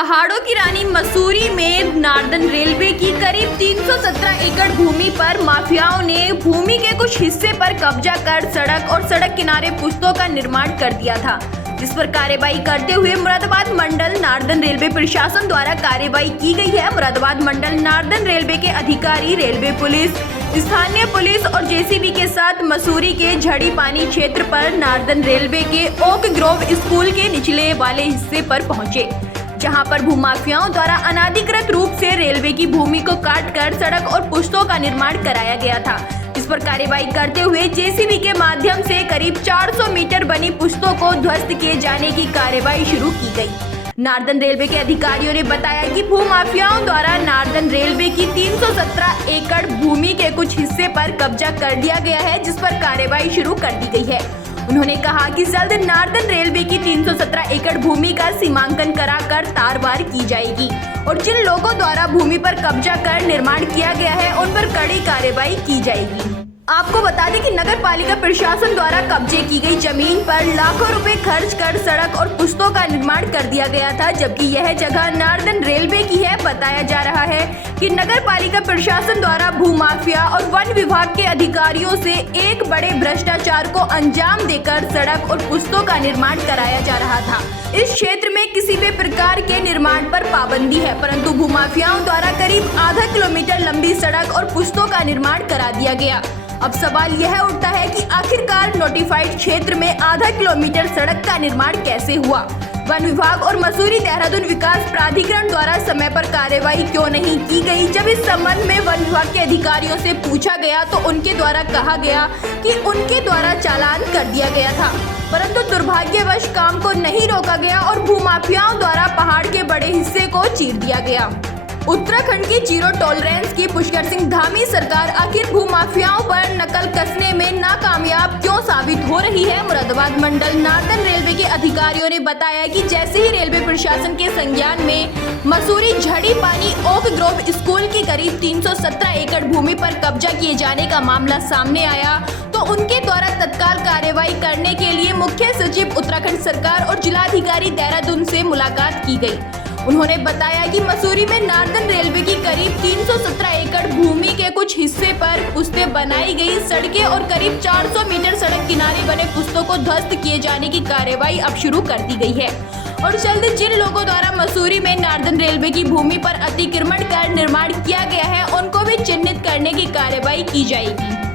पहाड़ों की रानी मसूरी में नार्दर्न रेलवे की करीब 317 एकड़ भूमि पर माफियाओं ने भूमि के कुछ हिस्से पर कब्जा कर सड़क और सड़क किनारे पुस्तों का निर्माण कर दिया था, जिस पर कार्रवाई करते हुए मुरादाबाद मंडल नार्दर्न रेलवे प्रशासन द्वारा कार्रवाई की गई है। मुरादाबाद मंडल नार्दर्न रेलवे के अधिकारी, रेलवे पुलिस, स्थानीय पुलिस और जेसीबी के साथ मसूरी के झड़ी पानी क्षेत्र पर नार्दर्न रेलवे के ओक ग्रोव स्कूल के निचले वाले हिस्से पर पहुंचे, जहां पर भूमाफियाओं द्वारा अनाधिकृत रूप से रेलवे की भूमि को काटकर सड़क और पुस्तों का निर्माण कराया गया था। इस पर कार्रवाई करते हुए जेसीबी के माध्यम से करीब 400 मीटर बनी पुस्तों को ध्वस्त किए जाने की कार्रवाई शुरू की गई। नार्दर्न रेलवे के अधिकारियों ने बताया कि भूमाफियाओं द्वारा नार्दर्न रेलवे की 317 एकड़ भूमि के कुछ हिस्से पर कब्जा कर लिया गया है, जिस पर कार्रवाई शुरू कर दी गई है। उन्होंने कहा कि जल्द नार्दर्न रेलवे की 317 एकड़ भूमि का सीमांकन कराकर तारबार की जाएगी और जिन लोगों द्वारा भूमि पर कब्जा कर निर्माण किया गया है उन पर कड़ी कार्रवाई की जाएगी। आपको बता दें कि नगर पालिका प्रशासन द्वारा कब्जे की गई जमीन पर लाखों रुपए खर्च कर सड़क और पुस्तों का निर्माण कर दिया गया था, जबकि यह जगह नार्दर्न रेलवे की है। बताया जा रहा है कि नगर पालिका प्रशासन द्वारा भूमाफिया और वन विभाग के अधिकारियों से एक बड़े भ्रष्टाचार को अंजाम देकर सड़क और पुस्तों का निर्माण कराया जा रहा था। इस क्षेत्र में किसी भी प्रकार के निर्माण पर पाबंदी है, परंतु भूमाफियाओं द्वारा करीब आधा किलोमीटर लंबी सड़क और पुस्तों का निर्माण करा दिया गया। अब सवाल यह उठता है कि आखिरकार नोटिफाइड क्षेत्र में आधा किलोमीटर सड़क का निर्माण कैसे हुआ? वन विभाग और मसूरी देहरादून विकास प्राधिकरण द्वारा समय पर कार्रवाई क्यों नहीं की गई? जब इस संबंध में वन विभाग के अधिकारियों से पूछा गया तो उनके द्वारा कहा गया कि उनके द्वारा चालान कर दिया गया था, परंतु दुर्भाग्यवश काम को नहीं रोका गया और भूमाफियाओं द्वारा पहाड़ के बड़े हिस्से को चीर दिया गया। उत्तराखंड की जीरो टॉलरेंस की पुष्कर सिंह धामी सरकार आखिर भूमाफियाओं पर नकल कसने में नाकामयाब क्यों साबित हो रही है? मुरादाबाद मंडल नार्दर्न रेलवे के अधिकारियों ने बताया कि जैसे ही रेलवे प्रशासन के संज्ञान में मसूरी झड़ी पानी ओक ग्रोव स्कूल की करीब 317 एकड़ भूमि पर कब्जा किए जाने का मामला सामने आया तो उनके द्वारा तत्काल कार्रवाई करने के लिए मुख्य सचिव उत्तराखंड सरकार और जिलाधिकारी देहरादून से मुलाकात की गई। उन्होंने बताया कि मसूरी में नार्दर्न रेलवे की करीब 317 एकड़ भूमि के कुछ हिस्से पर पुस्तें बनाई गई, सड़कें और करीब 400 मीटर सड़क किनारे बने पुस्तों को ध्वस्त किए जाने की कार्रवाई अब शुरू कर दी गई है और जल्द जिन लोगों द्वारा मसूरी में नार्दर्न रेलवे की भूमि पर अतिक्रमण कर निर्माण किया गया है उनको भी चिन्हित करने की कार्रवाई की जाएगी।